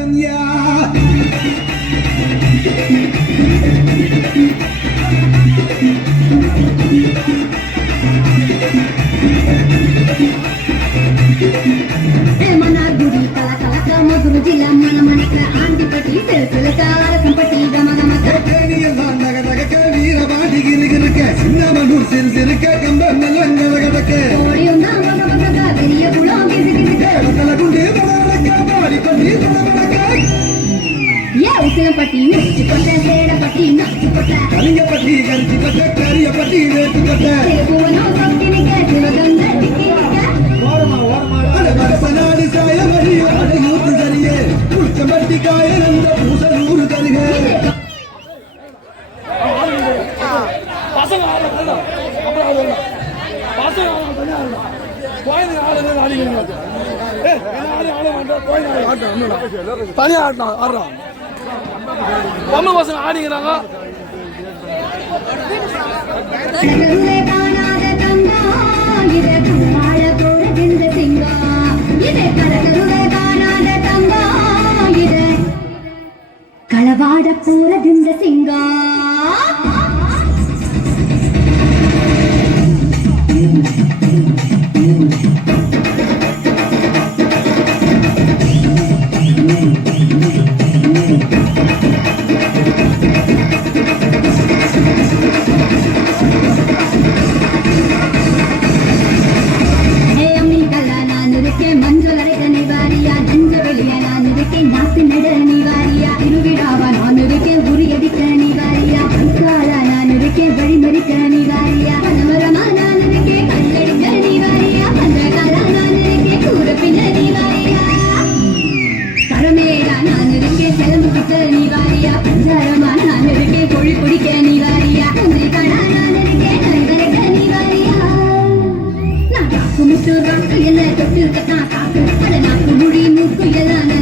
சந்தியா மன்னார்குடி கல கலக்க மதுரை ஜில்லா மன மணக்க ஆண்டிப்பட்டி சிறுசிலுக்க அரசம்பட்டி கம கமக்க எல்லாம் நக நகக்க வீரபாடி கிருகிருக்க சின்னமனூர் சிறுசிருக்க கம்பம் எல்லாம் கதகதக்க ஓடியும் தான் மக மக பெரிய குளம் கிசு கிசுக்க கலகுண்டே வடவடக்க பாடி பண்ணி வடவடக்க ஏ உசிலம்பட்டி உச்சி கொட்ட சேடப்பட்டி நாச்சு கொட்ட கலிங்கப்பட்டி கரிச்சி கொட்ட கரியப்பட்டி வேட்டு கொட்ட திருப்புவனம் சக்தி நிக்க சிவகங்கை திக்கி நிக்க அரசநாடு சாயமணி அடையூத்து சரியே உச்சம்பட்டி காயனந்த பூசலூர் தருக தனியா ஆடினா ஆடுறான் பொம்மை பசங்க ஆடிக்கிறாங்க கடலுலே காணாத தங்கம் இதை கண்ணால போடுகின்ற சிங்கம் இதை கடலுலே காணாத தங்கம் இதை களவாட போறதுன்ற சிங்கம் மஞ்சள் அரைக்க நிவாரியா நஞ்ச வெளிய நான் இருக்கேன் நாத்து நட நிவாரியா இருவிடாவா நான் இருக்கேன் உரியடிக்க நிவாரியா பங்காளா நான் இருக்கேன் வழிமறிக்க நிவாரியா பனமரமா நான் இருக்கேன் கல்லடிக்க நிவாரியா பந்தகாலா நான் இருக்கேன் கூறப்பின்ன நிவாரியா பரமேடா நான் இருக்கேன் செலம்பு சுத்த நிவாரியா பஞ்சாரமா நான் இருக்கேன் கொழி குடிக்க நிவாரியா கடா நான் இருக்கேன் நல்வரக்க நிவாரியா நான் காக்கு முட்டு ராக்கு என்ன தொட்டு கட்டா காக்கு அட நாக்கு முடி மூக்கு எல்லாம்